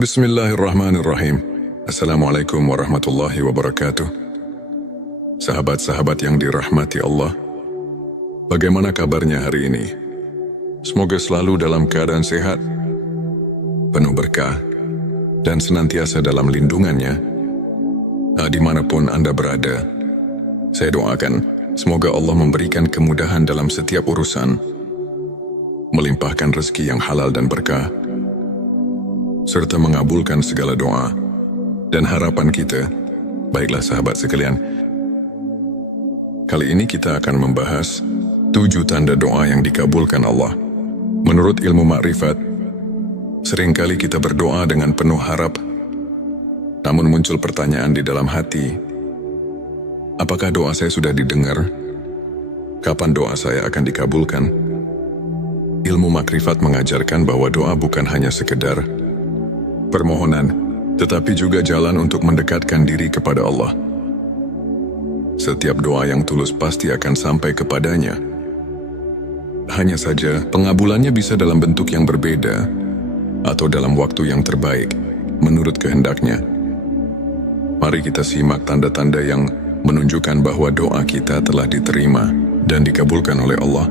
Bismillahirrahmanirrahim. Assalamualaikum warahmatullahi wabarakatuh. Sahabat-sahabat yang dirahmati Allah, bagaimana kabarnya hari ini? Semoga selalu dalam keadaan sehat, penuh berkah, dan senantiasa dalam lindungannya. Dimanapun Anda berada, saya doakan semoga Allah memberikan kemudahan dalam setiap urusan, melimpahkan rezeki yang halal dan berkah, serta mengabulkan segala doa dan harapan kita. Baiklah sahabat sekalian, kali ini kita akan membahas 7 tanda doa yang dikabulkan Allah. Menurut ilmu makrifat, seringkali kita berdoa dengan penuh harap, namun muncul pertanyaan di dalam hati, apakah doa saya sudah didengar? Kapan doa saya akan dikabulkan? Ilmu makrifat mengajarkan bahwa doa bukan hanya sekedar permohonan, tetapi juga jalan untuk mendekatkan diri kepada Allah. Setiap doa yang tulus pasti akan sampai kepadanya. Hanya saja, pengabulannya bisa dalam bentuk yang berbeda, atau dalam waktu yang terbaik, menurut kehendaknya. Mari kita simak tanda-tanda yang menunjukkan bahwa doa kita telah diterima dan dikabulkan oleh Allah.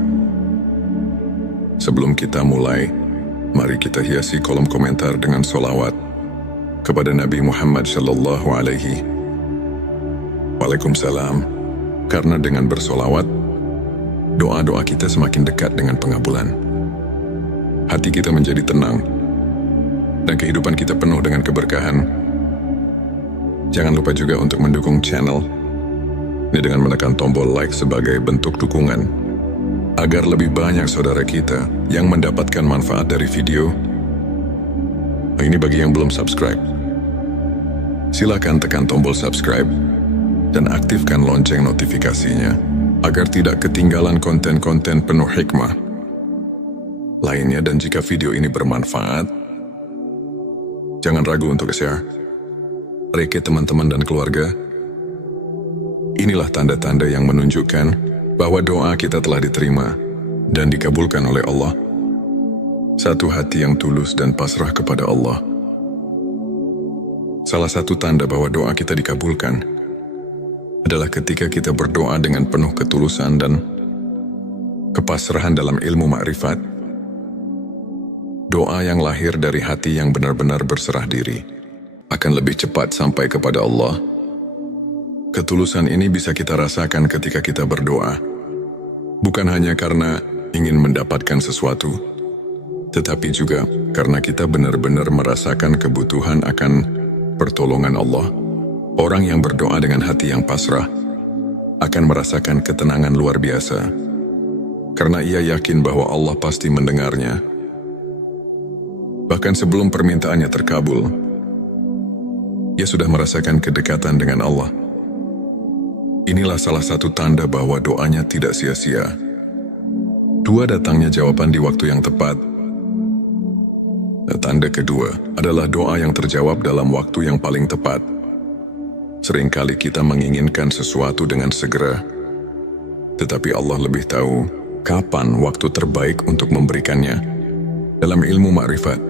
Sebelum kita mulai, mari kita hiasi kolom komentar dengan sholawat kepada Nabi Muhammad sallallahu alaihi Waalaikumsalam. Karena dengan bersolawat, doa-doa kita semakin dekat dengan pengabulan. Hati kita menjadi tenang, dan kehidupan kita penuh dengan keberkahan. Jangan lupa juga untuk mendukung channel ini dengan menekan tombol like sebagai bentuk dukungan, agar lebih banyak saudara kita yang mendapatkan manfaat dari video. Ini bagi yang belum subscribe. Silakan tekan tombol subscribe dan aktifkan lonceng notifikasinya agar tidak ketinggalan konten-konten penuh hikmah lainnya. Dan jika video ini bermanfaat, jangan ragu untuk share ke teman-teman dan keluarga. Inilah tanda-tanda yang menunjukkan bahwa doa kita telah diterima dan dikabulkan oleh Allah. Satu hati yang tulus dan pasrah kepada Allah. Salah satu tanda bahwa doa kita dikabulkan adalah ketika kita berdoa dengan penuh ketulusan dan kepasrahan dalam ilmu makrifat. Doa yang lahir dari hati yang benar-benar berserah diri akan lebih cepat sampai kepada Allah. Ketulusan ini bisa kita rasakan ketika kita berdoa, bukan hanya karena ingin mendapatkan sesuatu, tetapi juga karena kita benar-benar merasakan kebutuhan akan pertolongan Allah. Orang yang berdoa dengan hati yang pasrah akan merasakan ketenangan luar biasa, karena ia yakin bahwa Allah pasti mendengarnya. Bahkan sebelum permintaannya terkabul, ia sudah merasakan kedekatan dengan Allah. Inilah salah satu tanda bahwa doanya tidak sia-sia. 2, datangnya jawaban di waktu yang tepat. Tanda kedua adalah doa yang terjawab dalam waktu yang paling tepat. Seringkali kita menginginkan sesuatu dengan segera, tetapi Allah lebih tahu kapan waktu terbaik untuk memberikannya. Dalam ilmu makrifat,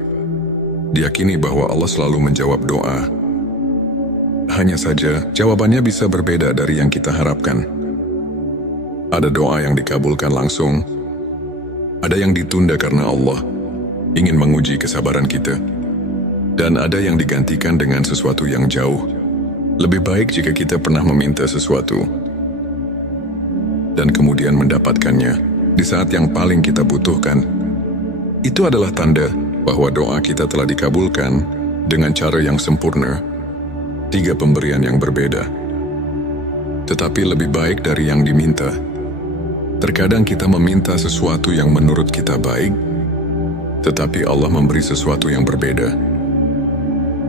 diyakini bahwa Allah selalu menjawab doa. Hanya saja, jawabannya bisa berbeda dari yang kita harapkan. Ada doa yang dikabulkan langsung, ada yang ditunda karena Allah ingin menguji kesabaran kita, dan ada yang digantikan dengan sesuatu yang jauh lebih baik jika kita pernah meminta sesuatu dan kemudian mendapatkannya di saat yang paling kita butuhkan. Itu adalah tanda bahwa doa kita telah dikabulkan dengan cara yang sempurna. 3 pemberian yang berbeda, tetapi lebih baik dari yang diminta. Terkadang kita meminta sesuatu yang menurut kita baik, tetapi Allah memberi sesuatu yang berbeda.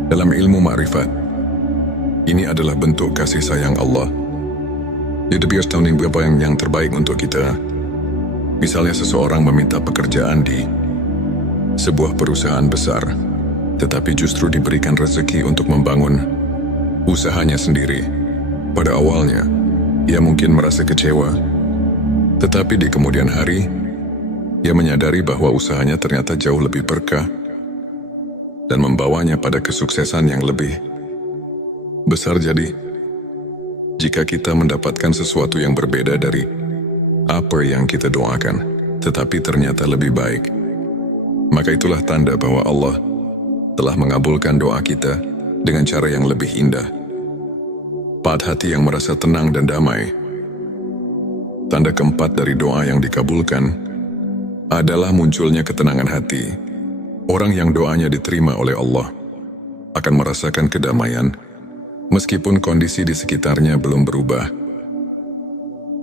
Dalam ilmu makrifat, ini adalah bentuk kasih sayang Allah. Dia tahu apa yang terbaik untuk kita. Misalnya seseorang meminta pekerjaan di sebuah perusahaan besar, tetapi justru diberikan rezeki untuk membangun usahanya sendiri. Pada awalnya, ia mungkin merasa kecewa, tetapi di kemudian hari, ia menyadari bahwa usahanya ternyata jauh lebih berkah. dan membawanya pada kesuksesan yang lebih besar. Jadi, jika kita mendapatkan sesuatu yang berbeda dari apa yang kita doakan, tetapi ternyata lebih baik, maka itulah tanda bahwa Allah telah mengabulkan doa kita dengan cara yang lebih indah. Pada hati yang merasa tenang dan damai. Tanda keempat dari doa yang dikabulkan adalah munculnya ketenangan hati. Orang yang doanya diterima oleh Allah akan merasakan kedamaian meskipun kondisi di sekitarnya belum berubah.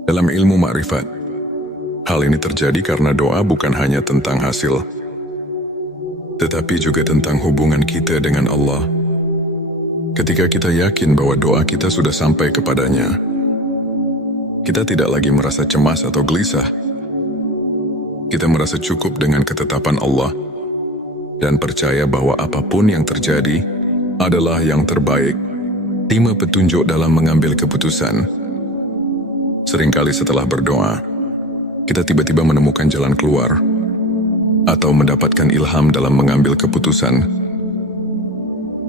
Dalam ilmu makrifat, hal ini terjadi karena doa bukan hanya tentang hasil, tetapi juga tentang hubungan kita dengan Allah. Ketika kita yakin bahwa doa kita sudah sampai kepadanya, kita tidak lagi merasa cemas atau gelisah. Kita merasa cukup dengan ketetapan Allah dan percaya bahwa apapun yang terjadi adalah yang terbaik. Terima petunjuk dalam mengambil keputusan. Seringkali setelah berdoa, kita tiba-tiba menemukan jalan keluar atau mendapatkan ilham dalam mengambil keputusan.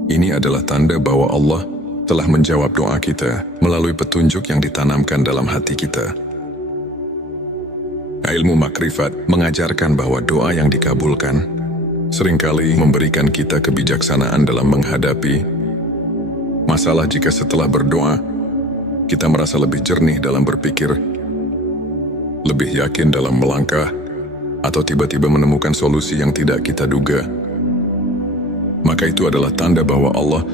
Ini adalah tanda bahwa Allah telah menjawab doa kita melalui petunjuk yang ditanamkan dalam hati kita. Ilmu makrifat mengajarkan bahwa doa yang dikabulkan seringkali memberikan kita kebijaksanaan dalam menghadapi masalah. Jika setelah berdoa, kita merasa lebih jernih dalam berpikir, lebih yakin dalam melangkah, atau tiba-tiba menemukan solusi yang tidak kita duga, maka itu adalah tanda bahwa Allah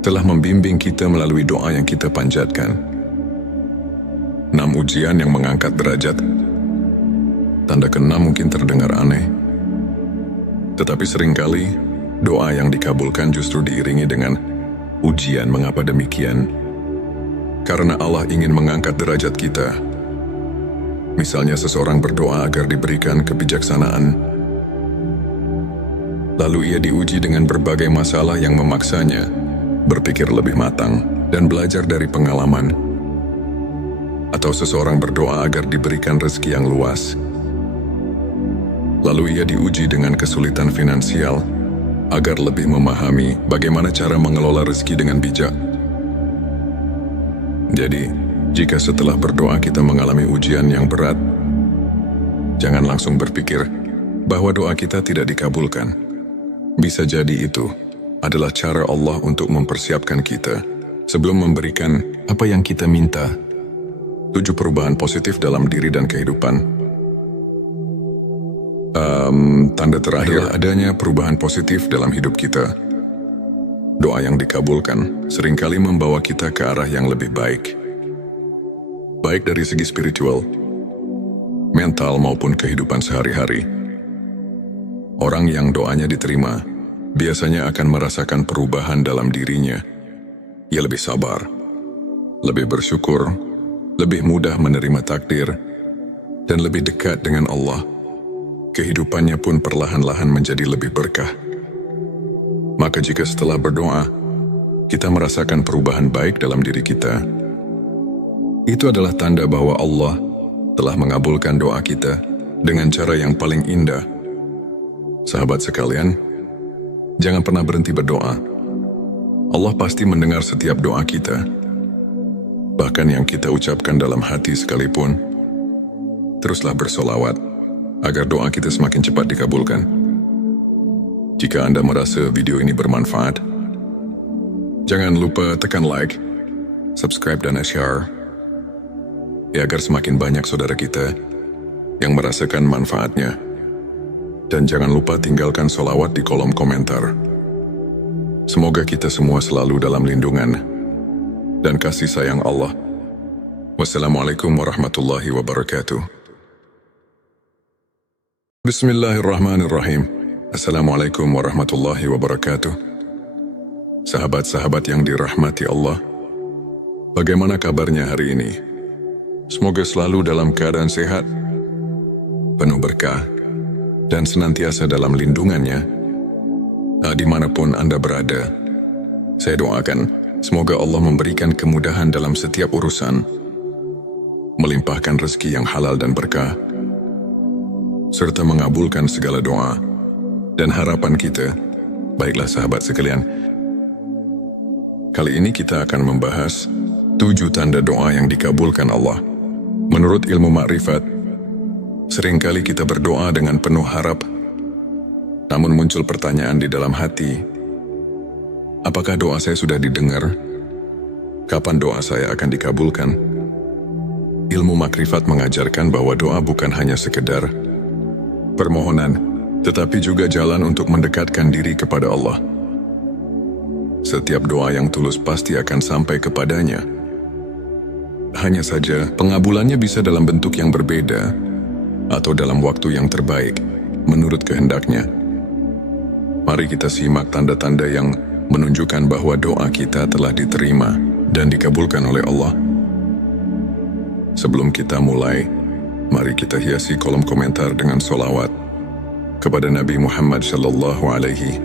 telah membimbing kita melalui doa yang kita panjatkan. 6 ujian yang mengangkat derajat. Tanda ke-6 mungkin terdengar aneh, tetapi seringkali doa yang dikabulkan justru diiringi dengan ujian. Mengapa demikian? Karena Allah ingin mengangkat derajat kita. Misalnya seseorang berdoa agar diberikan kebijaksanaan, lalu ia diuji dengan berbagai masalah yang memaksanya berpikir lebih matang dan belajar dari pengalaman. Atau seseorang berdoa agar diberikan rezeki yang luas, lalu ia diuji dengan kesulitan finansial agar lebih memahami bagaimana cara mengelola rezeki dengan bijak. Jadi, jika setelah berdoa kita mengalami ujian yang berat, jangan langsung berpikir bahwa doa kita tidak dikabulkan. Bisa jadi itu adalah cara Allah untuk mempersiapkan kita sebelum memberikan apa yang kita minta. 7 perubahan positif dalam diri dan kehidupan. Tanda terakhir adanya perubahan positif dalam hidup kita. Doa yang dikabulkan seringkali membawa kita ke arah yang lebih baik. Baik dari segi spiritual, mental maupun kehidupan sehari-hari. Orang yang doanya diterima biasanya akan merasakan perubahan dalam dirinya. Ia lebih sabar, lebih bersyukur, lebih mudah menerima takdir, dan lebih dekat dengan Allah. Kehidupannya pun perlahan-lahan menjadi lebih berkah. Maka jika setelah berdoa, kita merasakan perubahan baik dalam diri kita, itu adalah tanda bahwa Allah telah mengabulkan doa kita dengan cara yang paling indah. Sahabat sekalian, jangan pernah berhenti berdoa. Allah pasti mendengar setiap doa kita. Bahkan yang kita ucapkan dalam hati sekalipun. Teruslah bersolawat agar doa kita semakin cepat dikabulkan. Jika Anda merasa video ini bermanfaat, jangan lupa tekan like, subscribe dan share, ya agar semakin banyak saudara kita yang merasakan manfaatnya. Dan jangan lupa tinggalkan solawat di kolom komentar. Semoga kita semua selalu dalam lindungan dan kasih sayang Allah. Wassalamualaikum warahmatullahi wabarakatuh. Bismillahirrahmanirrahim. Assalamualaikum warahmatullahi wabarakatuh. Sahabat-sahabat yang dirahmati Allah, bagaimana kabarnya hari ini? Semoga selalu dalam keadaan sehat, penuh berkah, dan senantiasa dalam lindungannya. Dimanapun Anda berada, saya doakan semoga Allah memberikan kemudahan dalam setiap urusan, melimpahkan rezeki yang halal dan berkah, serta mengabulkan segala doa dan harapan kita Baiklah sahabat sekalian, kali ini kita akan membahas 7 tanda doa yang dikabulkan Allah. Menurut ilmu makrifat, seringkali kita berdoa dengan penuh harap, namun muncul pertanyaan di dalam hati, apakah doa saya sudah didengar? Kapan doa saya akan dikabulkan? Ilmu makrifat mengajarkan bahwa doa bukan hanya sekedar permohonan, tetapi juga jalan untuk mendekatkan diri kepada Allah. Setiap doa yang tulus pasti akan sampai kepadanya. Hanya saja, pengabulannya bisa dalam bentuk yang berbeda atau dalam waktu yang terbaik, menurut kehendaknya. Mari kita simak tanda-tanda yang menunjukkan bahwa doa kita telah diterima dan dikabulkan oleh Allah. Sebelum kita mulai, mari kita hiasi kolom komentar dengan sholawat kepada Nabi Muhammad sallallahu alaihi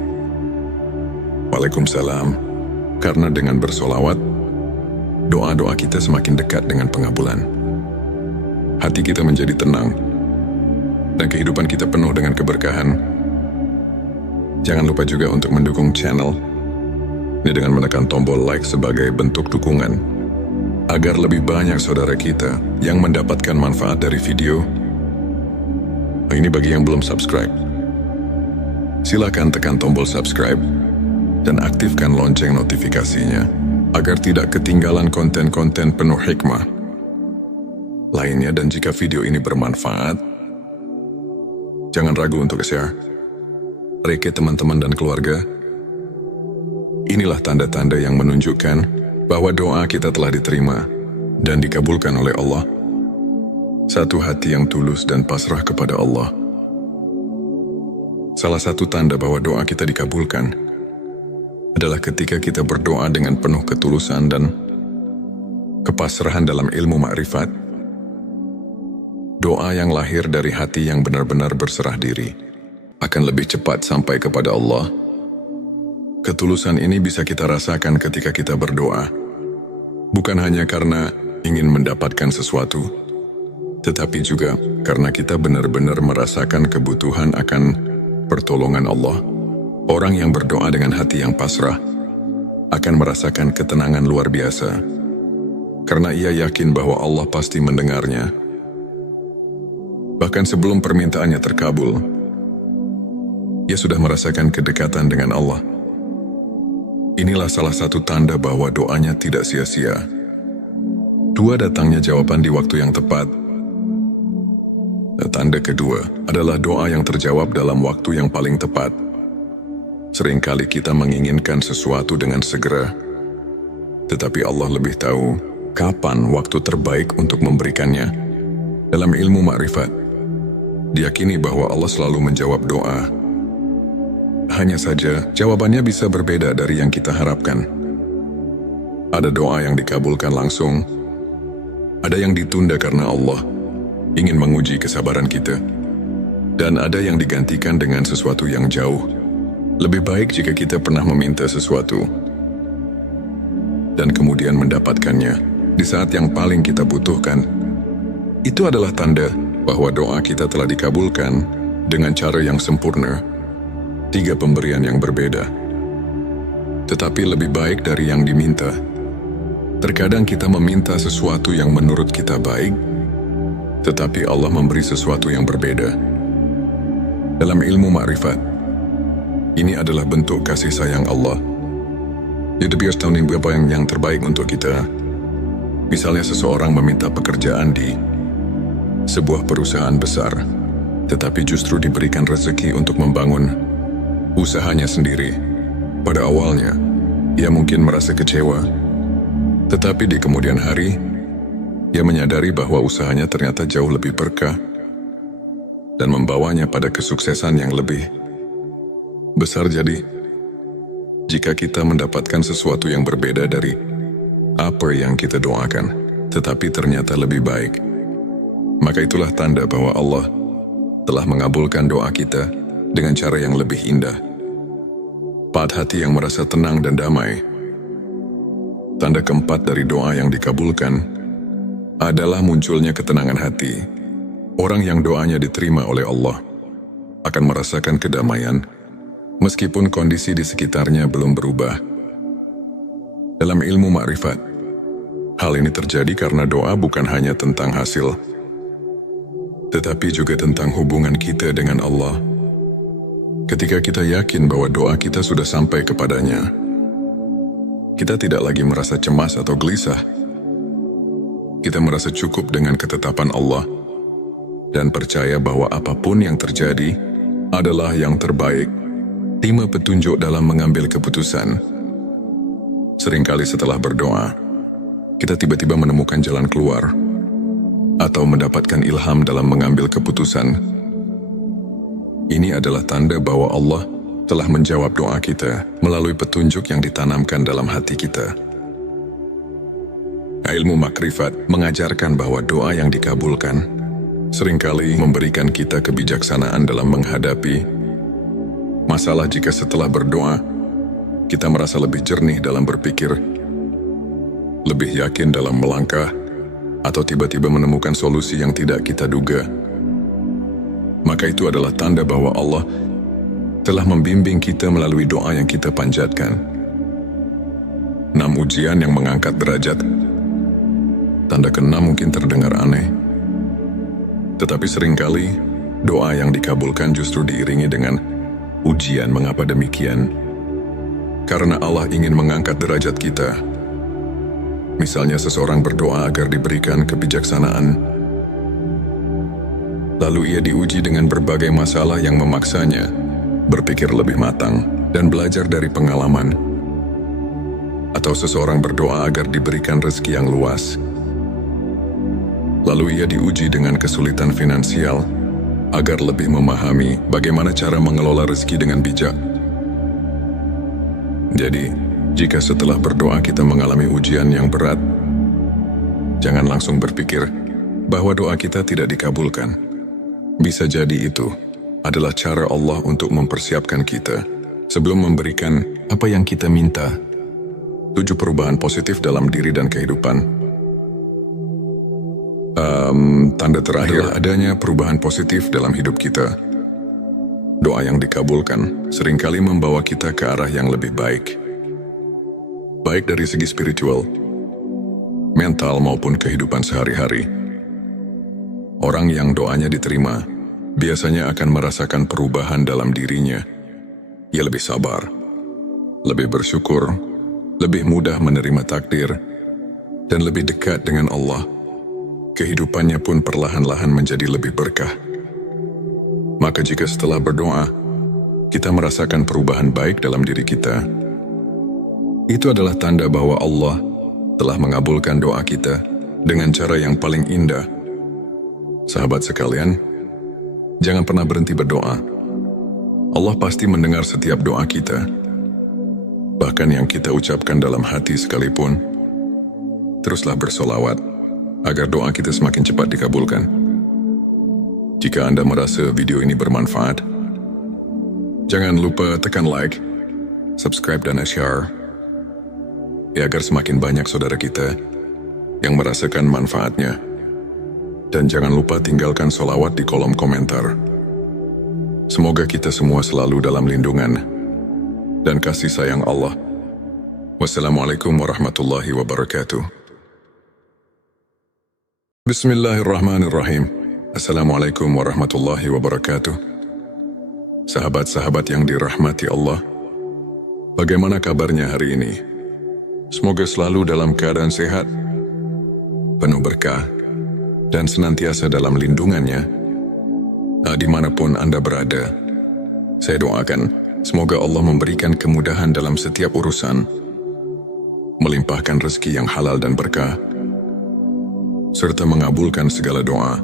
Waalaikumsalam. Karena dengan bersolawat, doa-doa kita semakin dekat dengan pengabulan. Hati kita menjadi tenang, dan kehidupan kita penuh dengan keberkahan. Jangan lupa juga untuk mendukung channel ini dengan menekan tombol like sebagai bentuk dukungan, agar lebih banyak saudara kita yang mendapatkan manfaat dari video. Ini bagi yang belum subscribe. Silakan tekan tombol subscribe dan aktifkan lonceng notifikasinya, agar tidak ketinggalan konten-konten penuh hikmah lainnya. Dan jika video ini bermanfaat, jangan ragu untuk share ke teman-teman dan keluarga. Inilah tanda-tanda yang menunjukkan bahwa doa kita telah diterima dan dikabulkan oleh Allah. Satu hati yang tulus dan pasrah kepada Allah. Salah satu tanda bahwa doa kita dikabulkan adalah ketika kita berdoa dengan penuh ketulusan dan kepasrahan dalam ilmu makrifat. Doa yang lahir dari hati yang benar-benar berserah diri akan lebih cepat sampai kepada Allah. Ketulusan ini bisa kita rasakan ketika kita berdoa, bukan hanya karena ingin mendapatkan sesuatu, tetapi juga karena kita benar-benar merasakan kebutuhan akan pertolongan Allah. Orang yang berdoa dengan hati yang pasrah akan merasakan ketenangan luar biasa, karena ia yakin bahwa Allah pasti mendengarnya. Bahkan sebelum permintaannya terkabul, ia sudah merasakan kedekatan dengan Allah. Inilah salah satu tanda bahwa doanya tidak sia-sia. 2, datangnya jawaban di waktu yang tepat. Tanda kedua adalah doa yang terjawab dalam waktu yang paling tepat. Seringkali kita menginginkan sesuatu dengan segera, tetapi Allah lebih tahu kapan waktu terbaik untuk memberikannya. Dalam ilmu makrifat, diyakini bahwa Allah selalu menjawab doa. Hanya saja, jawabannya bisa berbeda dari yang kita harapkan. Ada doa yang dikabulkan langsung, ada yang ditunda karena Allah ingin menguji kesabaran kita, dan ada yang digantikan dengan sesuatu yang jauh lebih baik jika kita pernah meminta sesuatu dan kemudian mendapatkannya di saat yang paling kita butuhkan. Itu adalah tanda bahwa doa kita telah dikabulkan dengan cara yang sempurna. 3 pemberian yang berbeda, tetapi lebih baik dari yang diminta. Terkadang kita meminta sesuatu yang menurut kita baik, tetapi Allah memberi sesuatu yang berbeda. Dalam ilmu makrifat, ini adalah bentuk kasih sayang Allah. Dia biasa tahu apa yang terbaik untuk kita. Misalnya seseorang meminta pekerjaan di sebuah perusahaan besar, tetapi justru diberikan rezeki untuk membangun usahanya sendiri. Pada awalnya, ia mungkin merasa kecewa, tetapi di kemudian hari, ia menyadari bahwa usahanya ternyata jauh lebih berkah dan membawanya pada kesuksesan yang lebih besar. Jadi, jika kita mendapatkan sesuatu yang berbeda dari apa yang kita doakan, tetapi ternyata lebih baik, maka itulah tanda bahwa Allah telah mengabulkan doa kita dengan cara yang lebih indah. 4, hati yang merasa tenang dan damai. Tanda keempat dari doa yang dikabulkan adalah munculnya ketenangan hati. Orang yang doanya diterima oleh Allah akan merasakan kedamaian meskipun kondisi di sekitarnya belum berubah. Dalam ilmu makrifat, hal ini terjadi karena doa bukan hanya tentang hasil, tetapi juga tentang hubungan kita dengan Allah. Ketika kita yakin bahwa doa kita sudah sampai kepadanya, kita tidak lagi merasa cemas atau gelisah. Kita merasa cukup dengan ketetapan Allah dan percaya bahwa apapun yang terjadi adalah yang terbaik. Terima petunjuk dalam mengambil keputusan. Seringkali setelah berdoa, kita tiba-tiba menemukan jalan keluar atau mendapatkan ilham dalam mengambil keputusan. Ini adalah tanda bahwa Allah telah menjawab doa kita melalui petunjuk yang ditanamkan dalam hati kita. Ilmu makrifat mengajarkan bahwa doa yang dikabulkan seringkali memberikan kita kebijaksanaan dalam menghadapi masalah. Jika setelah berdoa, kita merasa lebih jernih dalam berpikir, lebih yakin dalam melangkah, atau tiba-tiba menemukan solusi yang tidak kita duga, maka itu adalah tanda bahwa Allah telah membimbing kita melalui doa yang kita panjatkan. 6 ujian yang mengangkat derajat. Tanda ke-6 mungkin terdengar aneh, tetapi seringkali doa yang dikabulkan justru diiringi dengan ujian. Mengapa demikian? Karena Allah ingin mengangkat derajat kita. Misalnya seseorang berdoa agar diberikan kebijaksanaan, lalu ia diuji dengan berbagai masalah yang memaksanya berpikir lebih matang dan belajar dari pengalaman. Atau seseorang berdoa agar diberikan rezeki yang luas, lalu ia diuji dengan kesulitan finansial agar lebih memahami bagaimana cara mengelola rezeki dengan bijak. Jadi, jika setelah berdoa kita mengalami ujian yang berat, jangan langsung berpikir bahwa doa kita tidak dikabulkan. Bisa jadi itu adalah cara Allah untuk mempersiapkan kita sebelum memberikan apa yang kita minta. 7 perubahan positif dalam diri dan kehidupan. Tanda terakhir adanya perubahan positif dalam hidup kita. Doa yang dikabulkan seringkali membawa kita ke arah yang lebih baik. Baik dari segi spiritual, mental maupun kehidupan sehari-hari. Orang yang doanya diterima biasanya akan merasakan perubahan dalam dirinya. Ia lebih sabar, lebih bersyukur, lebih mudah menerima takdir, dan lebih dekat dengan Allah. Kehidupannya pun perlahan-lahan menjadi lebih berkah. Maka jika setelah berdoa, kita merasakan perubahan baik dalam diri kita, itu adalah tanda bahwa Allah telah mengabulkan doa kita dengan cara yang paling indah. Sahabat sekalian, jangan pernah berhenti berdoa. Allah pasti mendengar setiap doa kita. Bahkan yang kita ucapkan dalam hati sekalipun. Teruslah bersolawat agar doa kita semakin cepat dikabulkan. Jika Anda merasa video ini bermanfaat, jangan lupa tekan like, subscribe dan share, ya agar semakin banyak saudara kita yang merasakan manfaatnya. Dan jangan lupa tinggalkan solawat di kolom komentar. Semoga kita semua selalu dalam lindungan dan kasih sayang Allah. Wassalamualaikum warahmatullahi wabarakatuh. Bismillahirrahmanirrahim. Assalamualaikum warahmatullahi wabarakatuh. Sahabat-sahabat yang dirahmati Allah, bagaimana kabarnya hari ini? Semoga selalu dalam keadaan sehat, penuh berkah, dan senantiasa dalam lindungannya. Dimanapun Anda berada, saya doakan semoga Allah memberikan kemudahan dalam setiap urusan, melimpahkan rezeki yang halal dan berkah, serta mengabulkan segala doa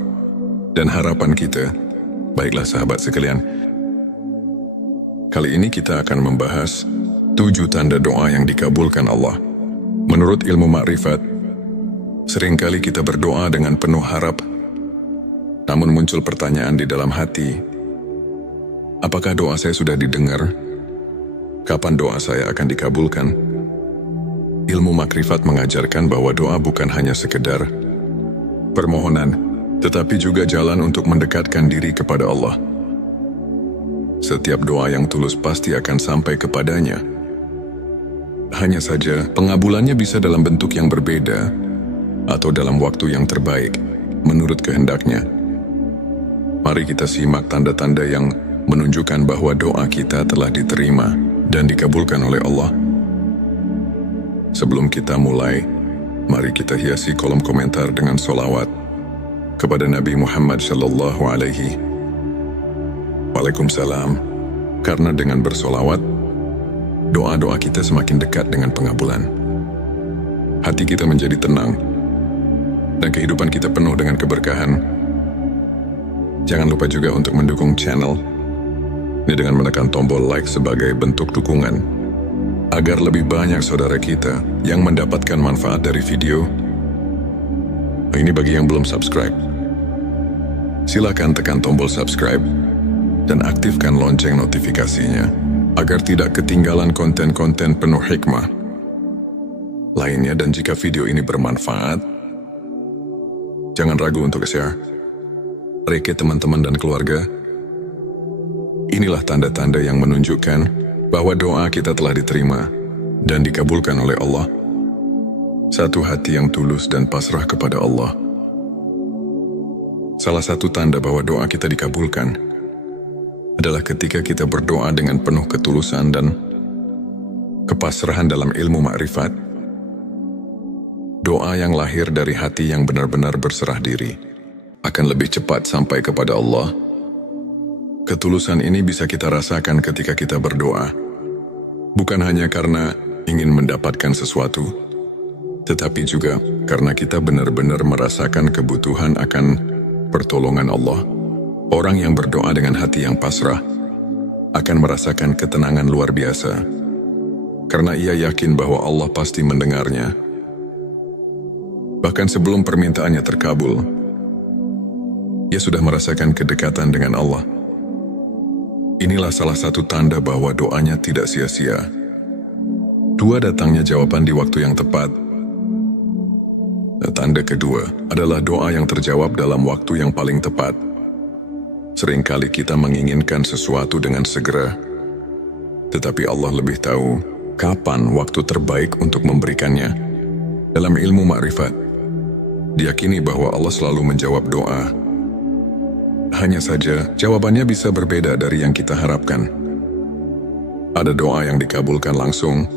dan harapan kita. Baiklah sahabat sekalian, kali ini kita akan membahas 7 tanda doa yang dikabulkan Allah. Menurut ilmu makrifat, seringkali kita berdoa dengan penuh harap, namun muncul pertanyaan di dalam hati, apakah doa saya sudah didengar? Kapan doa saya akan dikabulkan? Ilmu makrifat mengajarkan bahwa doa bukan hanya sekedar permohonan, tetapi juga jalan untuk mendekatkan diri kepada Allah. setiap doa yang tulus pasti akan sampai kepadanya. Hanya saja, pengabulannya bisa dalam bentuk yang berbeda atau dalam waktu yang terbaik, menurut kehendaknya. Mari kita simak tanda-tanda yang menunjukkan bahwa doa kita telah diterima dan dikabulkan oleh Allah. Sebelum kita mulai, mari kita hiasi kolom komentar dengan sholawat kepada Nabi Muhammad Sallallahu Alaihi Waalaikumsalam. Karena dengan bersolawat, doa-doa kita semakin dekat dengan pengabulan. Hati kita menjadi tenang, dan kehidupan kita penuh dengan keberkahan. Jangan lupa juga untuk mendukung channel ini dengan menekan tombol like sebagai bentuk dukungan, agar lebih banyak saudara kita yang mendapatkan manfaat dari video. Ini bagi yang belum subscribe. Silakan tekan tombol subscribe dan aktifkan lonceng notifikasinya agar tidak ketinggalan konten-konten penuh hikmah lainnya. Dan jika video ini bermanfaat, jangan ragu untuk share ke teman-teman dan keluarga. Inilah tanda-tanda yang menunjukkan bahwa doa kita telah diterima dan dikabulkan oleh Allah. Satu hati yang tulus dan pasrah kepada Allah. Salah satu tanda bahwa doa kita dikabulkan adalah ketika kita berdoa dengan penuh ketulusan dan kepasrahan dalam ilmu makrifat. Doa yang lahir dari hati yang benar-benar berserah diri akan lebih cepat sampai kepada Allah. Ketulusan ini bisa kita rasakan ketika kita berdoa, bukan hanya karena ingin mendapatkan sesuatu, tetapi juga karena kita benar-benar merasakan kebutuhan akan pertolongan Allah. Orang yang berdoa dengan hati yang pasrah akan merasakan ketenangan luar biasa, karena ia yakin bahwa Allah pasti mendengarnya. Bahkan sebelum permintaannya terkabul, ia sudah merasakan kedekatan dengan Allah. Inilah salah satu tanda bahwa doanya tidak sia-sia. Dua, datangnya jawaban di waktu yang tepat. Tanda kedua adalah doa yang terjawab dalam waktu yang paling tepat. Seringkali kita menginginkan sesuatu dengan segera, tetapi Allah lebih tahu kapan waktu terbaik untuk memberikannya. Dalam ilmu makrifat, diyakini bahwa Allah selalu menjawab doa. Hanya saja, jawabannya bisa berbeda dari yang kita harapkan. Ada doa yang dikabulkan langsung,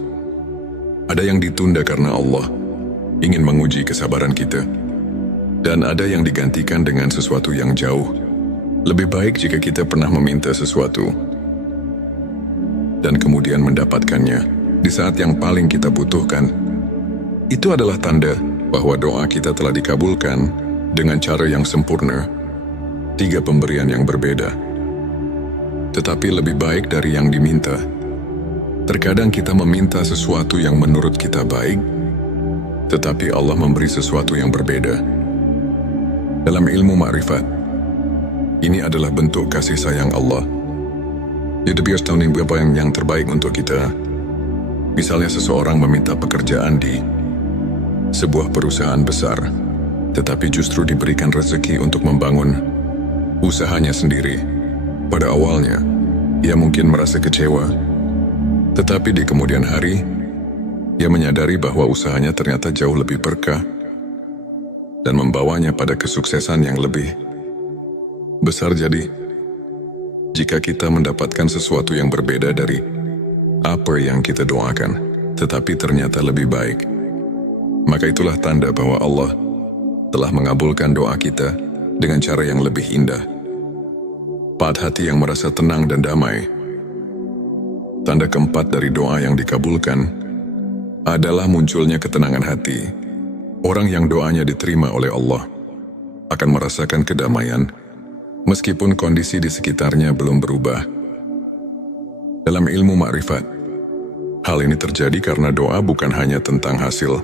ada yang ditunda karena Allah ingin menguji kesabaran kita, dan ada yang digantikan dengan sesuatu yang jauh lebih baik jika kita pernah meminta sesuatu dan kemudian mendapatkannya di saat yang paling kita butuhkan. Itu adalah tanda bahwa doa kita telah dikabulkan dengan cara yang sempurna. 3 pemberian yang berbeda, tetapi lebih baik dari yang diminta. Terkadang kita meminta sesuatu yang menurut kita baik, tetapi Allah memberi sesuatu yang berbeda. Dalam ilmu makrifat, ini adalah bentuk kasih sayang Allah. Dia biasa tahu apa yang terbaik untuk kita. Misalnya seseorang meminta pekerjaan di sebuah perusahaan besar, tetapi justru diberikan rezeki untuk membangun usahanya sendiri. Pada awalnya, ia mungkin merasa kecewa, tetapi di kemudian hari, ia menyadari bahwa usahanya ternyata jauh lebih berkah dan membawanya pada kesuksesan yang lebih besar. Jadi, jika kita mendapatkan sesuatu yang berbeda dari apa yang kita doakan, tetapi ternyata lebih baik, maka itulah tanda bahwa Allah telah mengabulkan doa kita dengan cara yang lebih indah. 4 hati yang merasa tenang dan damai. Tanda keempat dari doa yang dikabulkan adalah munculnya ketenangan hati. Orang yang doanya diterima oleh Allah akan merasakan kedamaian meskipun kondisi di sekitarnya belum berubah. Dalam ilmu makrifat, hal ini terjadi karena doa bukan hanya tentang hasil,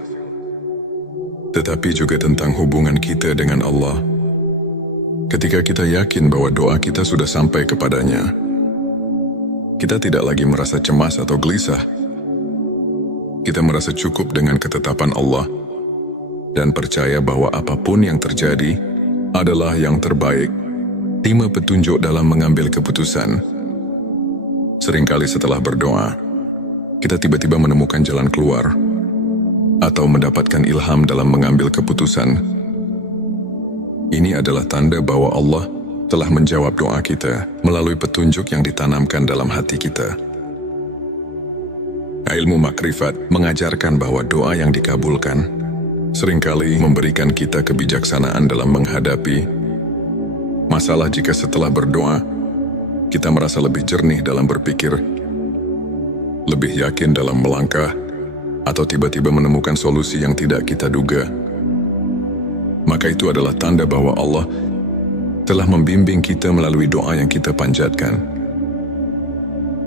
tetapi juga tentang hubungan kita dengan Allah. Ketika kita yakin bahwa doa kita sudah sampai kepadanya, kita tidak lagi merasa cemas atau gelisah. Kita merasa cukup dengan ketetapan Allah dan percaya bahwa apapun yang terjadi adalah yang terbaik. 5 petunjuk dalam mengambil keputusan. Seringkali setelah berdoa, kita tiba-tiba menemukan jalan keluar atau mendapatkan ilham dalam mengambil keputusan. Ini adalah tanda bahwa Allah telah menjawab doa kita melalui petunjuk yang ditanamkan dalam hati kita. Ilmu makrifat mengajarkan bahwa doa yang dikabulkan seringkali memberikan kita kebijaksanaan dalam menghadapi masalah. Jika setelah berdoa, kita merasa lebih jernih dalam berpikir, lebih yakin dalam melangkah, atau tiba-tiba menemukan solusi yang tidak kita duga, maka itu adalah tanda bahwa Allah telah membimbing kita melalui doa yang kita panjatkan.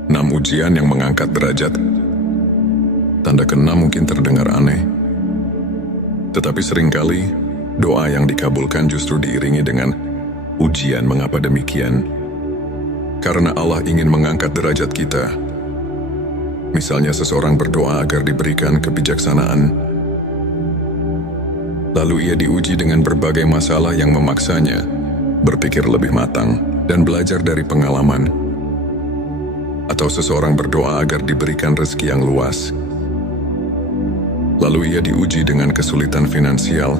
6 ujian yang mengangkat derajat. Tanda ke-6 mungkin terdengar aneh, tetapi seringkali doa yang dikabulkan justru diiringi dengan ujian. Mengapa demikian? Karena Allah ingin mengangkat derajat kita. Misalnya seseorang berdoa agar diberikan kebijaksanaan, lalu ia diuji dengan berbagai masalah yang memaksanya berpikir lebih matang dan belajar dari pengalaman. Atau seseorang berdoa agar diberikan rezeki yang luas, lalu ia diuji dengan kesulitan finansial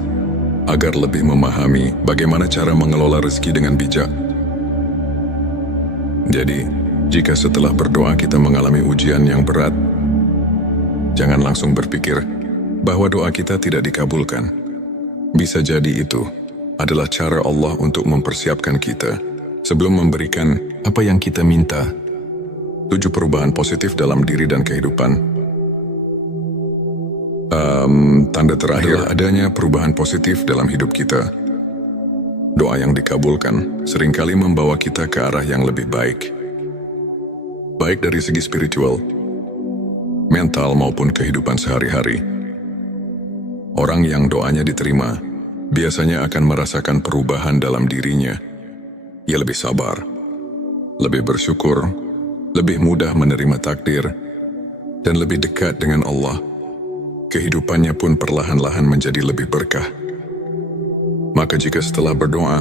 agar lebih memahami bagaimana cara mengelola rezeki dengan bijak. Jadi, jika setelah berdoa kita mengalami ujian yang berat, jangan langsung berpikir bahwa doa kita tidak dikabulkan. Bisa jadi itu adalah cara Allah untuk mempersiapkan kita sebelum memberikan apa yang kita minta. 7 perubahan positif dalam diri dan kehidupan. Tanda terakhir adanya perubahan positif dalam hidup kita. Doa yang dikabulkan seringkali membawa kita ke arah yang lebih baik. Baik dari segi spiritual, mental maupun kehidupan sehari-hari. Orang yang doanya diterima biasanya akan merasakan perubahan dalam dirinya. Ia lebih sabar, lebih bersyukur, lebih mudah menerima takdir, dan lebih dekat dengan Allah. Kehidupannya pun perlahan-lahan menjadi lebih berkah. Maka jika setelah berdoa,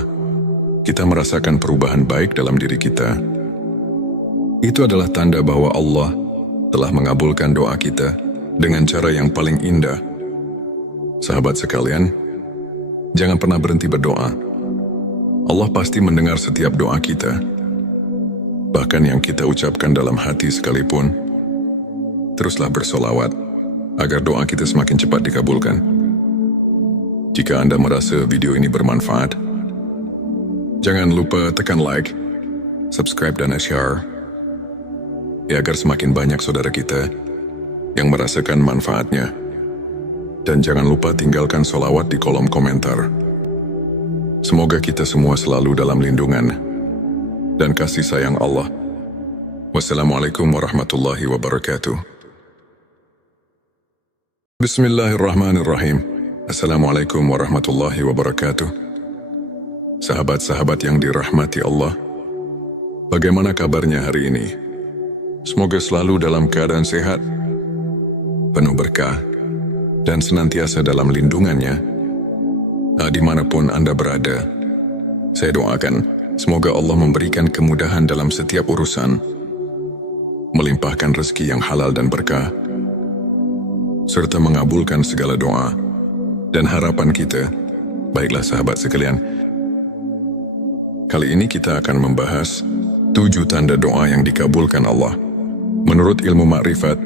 kita merasakan perubahan baik dalam diri kita, itu adalah tanda bahwa Allah telah mengabulkan doa kita dengan cara yang paling indah. Sahabat sekalian, jangan pernah berhenti berdoa. Allah pasti mendengar setiap doa kita, bahkan yang kita ucapkan dalam hati sekalipun. Teruslah bersolawat agar doa kita semakin cepat dikabulkan. Jika Anda merasa video ini bermanfaat, jangan lupa tekan like, subscribe dan share, ya agar semakin banyak saudara kita yang merasakan manfaatnya. Dan jangan lupa tinggalkan solawat di kolom komentar. Semoga kita semua selalu dalam lindungan dan kasih sayang Allah. Wassalamualaikum warahmatullahi wabarakatuh. Bismillahirrahmanirrahim. Assalamualaikum warahmatullahi wabarakatuh. Sahabat-sahabat yang dirahmati Allah, bagaimana kabarnya hari ini? Semoga selalu dalam keadaan sehat, penuh berkah, dan senantiasa dalam lindungannya. Dimanapun Anda berada, saya doakan semoga Allah memberikan kemudahan dalam setiap urusan, melimpahkan rezeki yang halal dan berkah, serta mengabulkan segala doa dan harapan kita. Baiklah sahabat sekalian, kali ini kita akan membahas 7 tanda doa yang dikabulkan Allah. Menurut ilmu makrifat,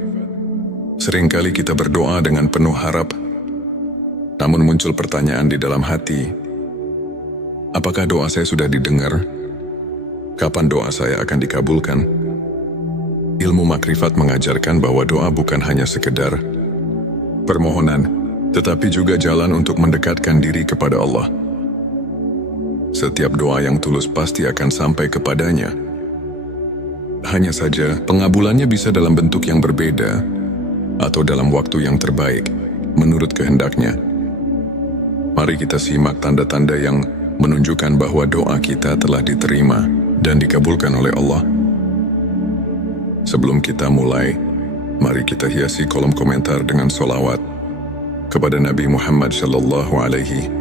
seringkali kita berdoa dengan penuh harap, namun muncul pertanyaan di dalam hati, apakah doa saya sudah didengar? Kapan doa saya akan dikabulkan? Ilmu makrifat mengajarkan bahwa doa bukan hanya sekedar permohonan, tetapi juga jalan untuk mendekatkan diri kepada Allah. Setiap doa yang tulus pasti akan sampai kepadanya. Hanya saja, pengabulannya bisa dalam bentuk yang berbeda atau dalam waktu yang terbaik, menurut kehendaknya. Mari kita simak tanda-tanda yang menunjukkan bahwa doa kita telah diterima dan dikabulkan oleh Allah. Sebelum kita mulai, mari kita hiasi kolom komentar dengan solawat kepada Nabi Muhammad Sallallahu Alaihi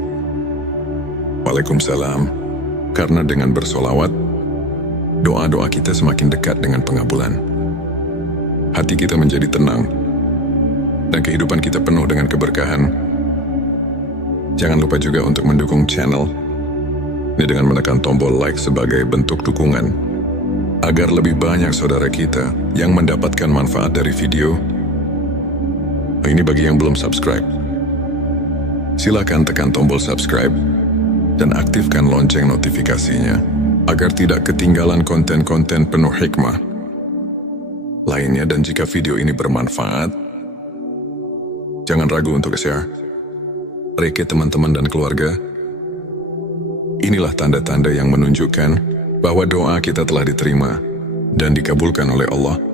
Waalaikumsalam. Karena dengan bersolawat, doa-doa kita semakin dekat dengan pengabulan. hati kita menjadi tenang, dan kehidupan kita penuh dengan keberkahan. Jangan lupa juga untuk mendukung channel ini dengan menekan tombol like sebagai bentuk dukungan, agar lebih banyak saudara kita yang mendapatkan manfaat dari video. Ini bagi yang belum subscribe. Silakan tekan tombol subscribe dan aktifkan lonceng notifikasinya, agar tidak ketinggalan konten-konten penuh hikmah lainnya. Dan jika video ini bermanfaat, jangan ragu untuk share ke teman-teman dan keluarga. Inilah tanda-tanda yang menunjukkan bahwa doa kita telah diterima dan dikabulkan oleh Allah.